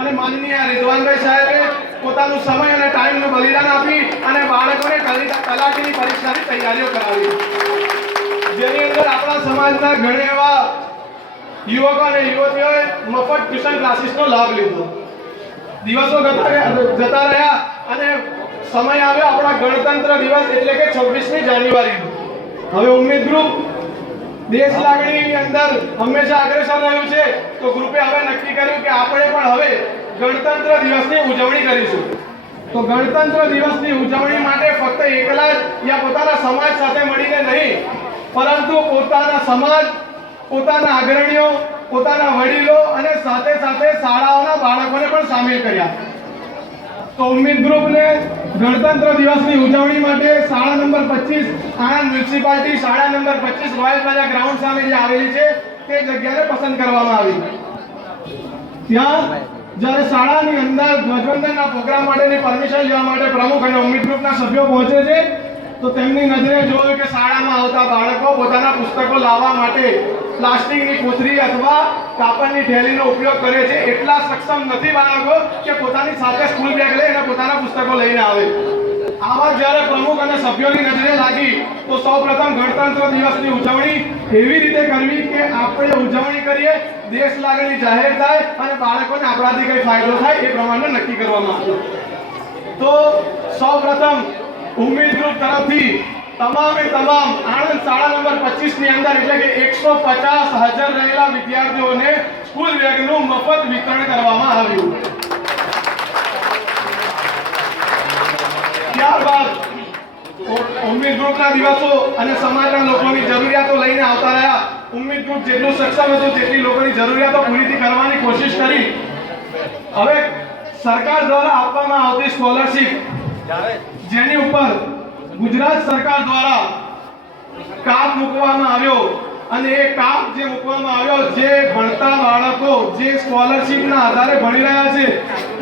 અને માનનીય રિઝવાનભાઈ સાહેબે પોતાનું સમય અને ટાઈમનું બલિદાન આપી અને બાળકોને તલાટીની પરીક્ષાની તૈયારીઓ કરાવી, જેની અંદર આપણા સમાજના ઘણા એવા યુવકો અને યુવતીઓએ મફત ટ્યુશન ક્લાસીસનો લાભ લીધો. દિવસો જતા રહ્યા અને સમય આવ્યો આપણા ગણતંત્ર દિવસ એટલે કે 26મી જાન્યુઆરીનો. હવે ઉમ્મીદ ગ્રુપ દેશ લાગણીની અંદર હંમેશા અગ્રેસર રહ્યું છે, તો ગ્રુપે હવે નક્કી કર્યું કે આપણે પણ હવે ગણતંત્ર દિવસની ઉજવણી કરીશું. તો ગણતંત્ર દિવસની ઉજવણી માટે ફક્ત એકલા જ યા પોતાના સમાજ સાથે મળીને નહીં, પરંતુ પોતાના સમાજ, પોતાના અગ્રણીઓ, પોતાના વડીલો અને સાથે સાથે શાળાઓના બાળકોને પણ સામેલ કર્યા. તો ઉમ્મીદ ગ્રુપને ગણતંત્ર દિવસની ઉજવણી માટે શાળા નંબર 25 આણંદ મ્યુનિસિપાલિટી શાળા નંબર 25 રોયલ પ્લાઝા ગ્રાઉન્ડ સામે જે આવેલી છે તે જગ્યાને પસંદ કરવામાં આવી. ત્યાં જ્યારે શાળાની અંદર ધ્વજવંદનના પ્રોગ્રામ માટેની પરમિશન લેવા માટે પ્રમુખ અને ઉમ્મીદ ગ્રુપના સભ્યો પહોંચે છે, તો તેમની નજરે જોયું કે શાળામાં આવતા બાળકો પોતાના પુસ્તકો લાવવા માટે પ્લાસ્ટિકની કોથળી અથવા કાપડની થેલીનો ઉપયોગ કરે છે. એટલા સક્ષમ નથી બાળકો કે પોતાની સાથે સ્કૂલ બેગ લઈને પોતાના પુસ્તકો લઈને આવે. આવા જ્યારે પ્રમુખ અને સભ્યોની નજરે લાગી, તો સૌપ્રથમ ગણતંત્ર દિવસની ઉજવણી એવી રીતે કરવી કે આપણે ઉજવણી કરીએ, દેશ લાગણી જાહેર થાય અને બાળકોને આપણાથી કંઈ ફાયદો થાય એ પ્રમાણે નક્કી કરવામાં આવ્યું. તો સૌપ્રથમ ઉમ્મીદ ગ્રુપ તરફથી તમામે તમામ આણંદ શાળા નંબર 25 ની અંદર એટલે કે 150 હાજર રહેલા વિદ્યાર્થીઓને સ્કૂલ બેગનું મફત વિતરણ કરવામાં આવ્યું. ત્યારબાદ ઉમ્મીદ ગ્રુપના દિવસો અને સમાજના લોકોની જરૂરિયાતો લઈને આવતા રહ્યા. ઉમ્મીદ ગ્રુપ જેટલું સક્ષમ હતું તેટલી લોકોની જરૂરિયાતો પૂરી કરવાની કોશિશ કરી. હવે સરકાર દ્વારા આપવામાં આવતી સ્કોલરશિપ, જેની ઉપર ગુજરાત સરકાર દ્વારા કાપ મૂકવામાં આવ્યો, અને એ કાપ જે મૂકવામાં આવ્યો, જે ભણતા બાળકો જે સ્કોલરશિપના આધારે ભણી રહ્યા છે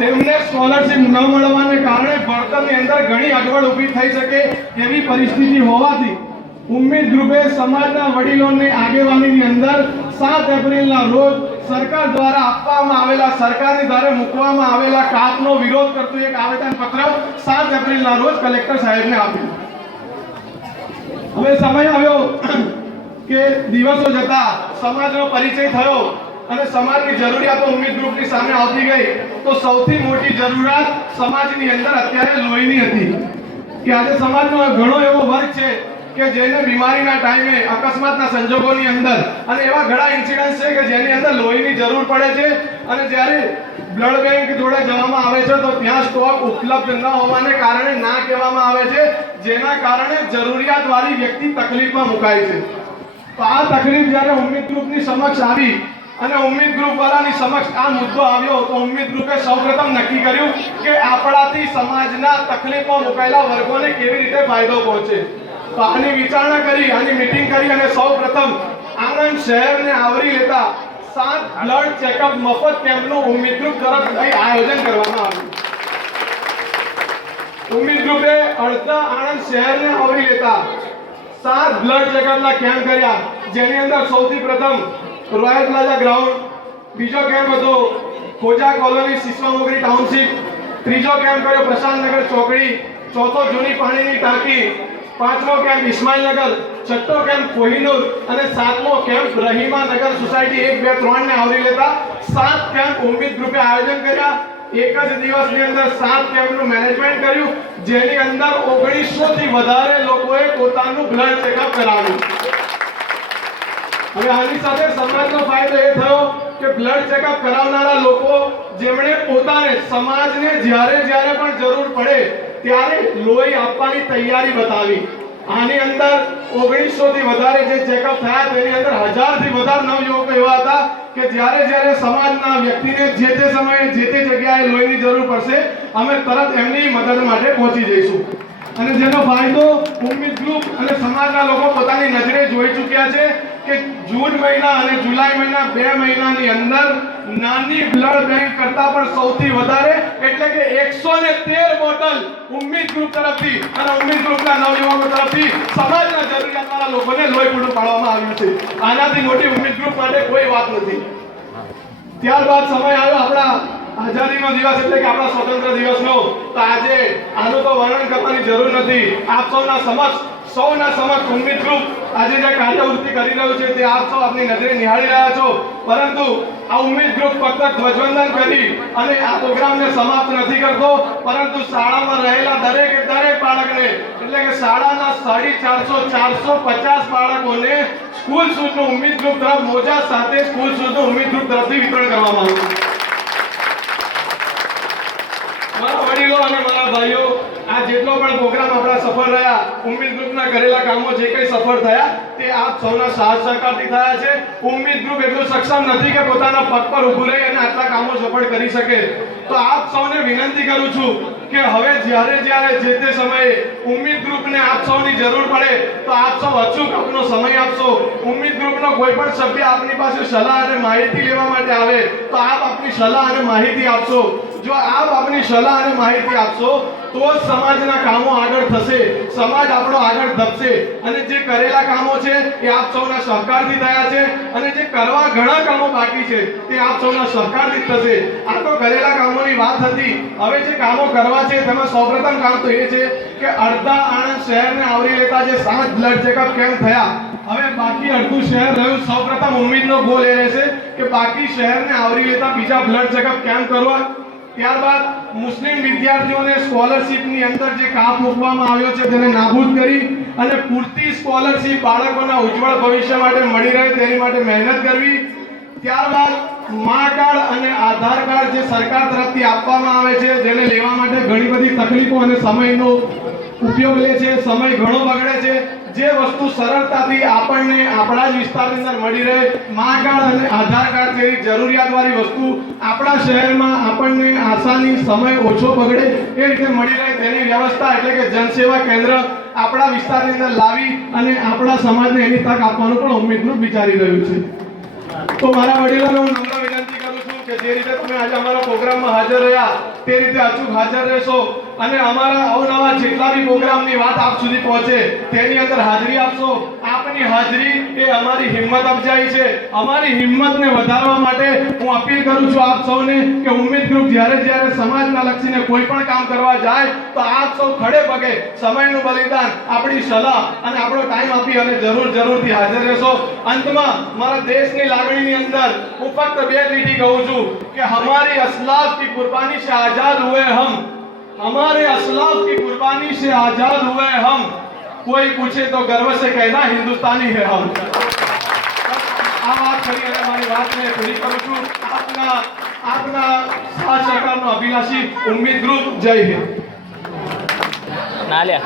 તેમને સ્કોલરશિપ ન મળવાને કારણે ભણતરની અંદર ઘણી અગવડ ઊભી થઈ શકે એવી પરિસ્થિતિ હોવાથી ઉમ્મીદ ગ્રુપે સમાજના વડીલોની આગેવાનીની અંદર 7 એપ્રિલના રોજ સરકાર દ્વારા આપવામાં આવેલા, સરકારની દ્વારા મૂકવામાં આવેલા કાપનો વિરોધ કરતું એક આવેદનપત્ર 7 એપ્રિલના રોજ કલેક્ટર સાહેબને આપ્યું. હવે સમય આવ્યો કે દિવસો જતા સમાજનો પરિચય થયો અને સમાજની જરૂરિયાતો ઉમ્મીદ ગ્રુપની સામે આવતી ગઈ. તો સૌથી મોટી જરૂરિયાત સમાજની અંદર અત્યારે લોહીની હતી કે આજે સમાજનો ઘણો એવો વર્ગ છે કે જેને બીમારીના ટાઈમે, અકસ્માતના સંજોગોની અંદર અને એવા ઘણા ઇન્સિડન્ટ્સ છે કે જેની અંદર લોહીની જરૂર પડે છે, અને જ્યારે બ્લડ બેંક જોડે જવામાં આવે છે તો ત્યાં સ્ટોક ઉપલબ્ધ ન હોવાને કારણે ના કહેવામાં આવે છે, જેના કારણે જરૂરિયાતવાળી વ્યક્તિ તકલીફમાં મુકાય છે. તો આ તકલીફ જ્યારે ઉમ્મીદ ગ્રુપની સમક્ષ આવી અને ઉમ્મીદ ગ્રુપ વાળાની સમક્ષ આ મુદ્દો આવ્યો, તો ઉમ્મીદ ગ્રુપે સૌપ્રથમ નક્કી કર્યું કે આપણાથી સમાજના તકલીફમાં મુકાયેલા વર્ગોને કેવી રીતે ફાયદો પહોંચે. તો આની વિચારણા કરી, આની મીટિંગ કરી અને સૌપ્રથમ આણંદ શહેરને આવરી લેતા 7 બ્લડ ચેકઅપ મફત કેમ્પનું ઉમ્મીદ ગ્રુપ તરફથી આયોજન કરવામાં આવ્યું. ઉમ્મીદ ગ્રુપે અડધા આણંદ શહેરને આવરી લેતા 7 બ્લડ ચેકઅપના કેમ્પ કર્યા, જેની અંદર સૌથી પ્રથમ રોયલ પ્લાઝા ગ્રાઉન્ડ, બીજો કેમ્પ હતો ખોજા કોલોની શિશવામોગરી ટાઉનશીપ, ત્રીજો કેમ્પ કર્યો પ્રશાંતનગર ચોકડી, ચોથો જૂની પાણીની ટાંકી, પાંચમો કેમ્પ ઇસ્માઇલનગર, છઠ્ઠો કેમ્પ કોહિનૂર અને સાતમો કેમ્પ રહીમાનગર સોસાયટી 1, 2, 3 ને આવરી લેતા 7 કેમ્પ ઉમ્મીદ ગ્રુપે આયોજન કર્યા. એક જ દિવસની અંદર 7 કેમ્પનું મેનેજમેન્ટ કર્યું, જેની અંદર 1900 થી વધારે લોકોએ પોતાનું બ્લડ ચેકઅપ કરાવ્યું. હવે આની સાથે સમાજનો ફાયદો એ થયો કે બ્લડ ચેકઅપ કરાવનારા લોકો જેમણે પોતાને સમાજને જ્યારે પણ જરૂર પડે ત્યારે લોહી આપવાની તૈયારી બતાવી. આની અંદર 1900 થી વધારે જે ચેકઅપ થયા તેની અંદર 1000 થી વધારે નવયુવકો એવા હતા કે જ્યારે સમાજના વ્યક્તિને જે તે સમયે જે તે જગ્યાએ લોહીની જરૂર પડશે અમે તરત એમની મદદ માટે પહોંચી જઈશું. અને જેનો ફાયદો ઉમ્મીદ ગ્રુપ અને સમાજના લોકો પોતાની નજરે જોઈ ચૂક્યા છે કે જૂન મહિના અને જુલાઈ મહિના 2 મહિનાની અંદર નાની બ્લડ બેંક કરતા પણ સૌથી વધારે એટલે કે 113 બોટલ ઉમ્મીદ ગ્રુપ તરફથી અને ઉમ્મીદ ગ્રુપના નવયુવાનો તરફથી સમાજના જરૂરિયાતવાળા લોકોને લોહી પૂરું પાડવામાં આવ્યું છે. આનાથી મોટી ઉમ્મીદ ગ્રુપ માટે કોઈ વાત નથી. ત્યારબાદ સમય આવ્યો આપણા આઝાદીનો દિવસ એટલે કે આપણા સ્વતંત્ર દિવસનો, તો આજે આનું તો વર્ણન કરવાની જરૂર નથી. આપ સૌના સમક્ષ ઉમ્મીદ ગ્રુપ આજે જે કાર્યવૃત્તિ કરી રહ્યું છે તે આપ સૌ આપની નજરે નિહાળી રહ્યા છો. પરંતુ આ ઉમ્મીદ ગ્રુપ ફક્ત ધ્વજવંદન કરી અને આ પ્રોગ્રામને સમાપ્ત નથી કરતો, પરંતુ શાળામાં રહેલા દરેક બાળકને એટલે કે શાળાના 450 બાળકોને સ્કૂલ શૂઝનું ઉમ્મીદ ગ્રુપ તરફ મોજા સાથે સ્કૂલ શૂઝનું ઉમ્મીદ ગ્રુપ તરફથી વિતરણ કરવામાં આવ્યું. મારા વડીલો અને મારા ભાઈઓ, આ જેટલો પણ પ્રોગ્રામ આપણા સફળ રહ્યા, ઉમ્મીદ ગ્રુપના કરેલા કામો જે કંઈ સફળ થયા તે આપ સૌના સાથ સહકારથી થયા છે. ઉમ્મીદ ગ્રુપ એટલું સક્ષમ નથી કે પોતાના પગ પર ઊભું રહી અને આટલા કામો સફળ કરી શકે. તો આપ સૌને વિનંતી કરું છું કે હવે જ્યારે જે તે સમયે ઉમ્મીદ ગ્રુપને આપ સૌની જરૂર પડે તો આપ સૌ અચૂક આપનો સમય આપશો. ઉમ્મીદ ગ્રુપનો કોઈ પણ સભ્ય આપની પાસે સલાહ અને માહિતી લેવા માટે આવે તો આપ આપની સલાહ અને માહિતી આપશો. જો આપ આપની સલાહ અને માહિતી આપશો તો જ સમાજના કામો આગળ થશે, સમાજ આપણો આગળ ધપશે. અને જે કરેલા કામો છે એ આપ સૌના સહકારથી થયા છે અને જે કરવા ઘણા કામો બાકી છે તે આપ સૌના સહકારથી થશે. આ તો કરેલા કામોની વાત હતી. હવે જે કામો કરવા છે તેમાં સૌપ્રથમ કામ તો એ છે કે અડધા આણંદ શહેરને આવરી લેતા જે 7 બ્લડ ચેકઅપ કેમ્પ થયા, હવે બાકી અડધું શહેર રહ્યું. સૌપ્રથમ ઉમ્મીદનો ગોલ એ રહેશે કે બાકી શહેરને આવરી લેતા બીજા બ્લડ ચેકઅપ કેમ્પ કરવા. ત્યારબાદ મુસ્લિમ વિદ્યાર્થીઓને સ્કોલરશિપની અંદર જે કાપ મૂકવામાં આવ્યો છે તેને નાબૂદ કરી અને પૂરતી સ્કોલરશિપ બાળકોના ઉજ્જવળ ભવિષ્ય માટે મળી રહે તેની માટે મહેનત કરવી. ત્યારબાદ મા કાર્ડ અને આધાર કાર્ડ જે સરકાર તરફથી આપવામાં આવે છે જેને લેવા માટે ઘણી બધી તકલીફો અને સમયનો ઉપયોગ લે છે, સમય ઘણો બગડે છે. જે વસ્તુ સરળતાથી આપણને આપણા જ વિસ્તારની અંદર મળી રહે, મા કાર્ડ અને આધાર કાર્ડ જેવી જરૂરિયાતવાળી વસ્તુ આપણા શહેરમાં આપણને આસાની, સમય ઓછો બગડે એ રીતે મળી રહે તેની વ્યવસ્થા એટલે કે જનસેવા કેન્દ્ર આપણા વિસ્તારની અંદર લાવી અને આપણા સમાજને એની તક આપવાનું પણ ઉમ્મીદ ગ્રુપ વિચારી રહ્યું છે. તો મારા વડીલોને હું નમ્ર વિનંતી કરું છું કે જે રીતે તમે આજે અમારા પ્રોગ્રામમાં હાજર રહ્યા તે રીતે અચૂક હાજર રહેશો અને અમારા અવનવા જેટલા બી પ્રોગ્રામની વાત આપ સુધી પહોંચે તેની અંદર હાજરી આપશો. આપની હાજરી એ અમારી હિંમત અફજાઈ છે. અમારી હિંમતને વધારવા માટે હું અપીલ કરું છું આપ સૌને કે ઉમ્મીદ ગ્રુપ જ્યારે સમાજના લક્ષીને કોઈ પણ કામ કરવા જાય તો આપ સૌ ખડે પગે સમયનું બલિદાન, આપણી સલાહ અને આપણો ટાઈમ આપી અને જરૂરથી હાજર રહેશો. અંતમાં મારા દેશની લાગણીની અંદર હું ફક્ત 2 લીટી કહું છું કે હમારી અસલાફ की कुर्बानी से आजाद हुए हम, हमारे असलाफ की कुर्बानी से आजाद हुए हम, कोई पूछे तो गर्व से कहना हिंदुस्तानी है हम. આ વાત કરી અને મારી વાતને પૂરી કરું છું. આપના સાથ સહકારનો અભિલાષી ઉમ્મીદ ગ્રુપ. જય હિન્દ. નાલ્યા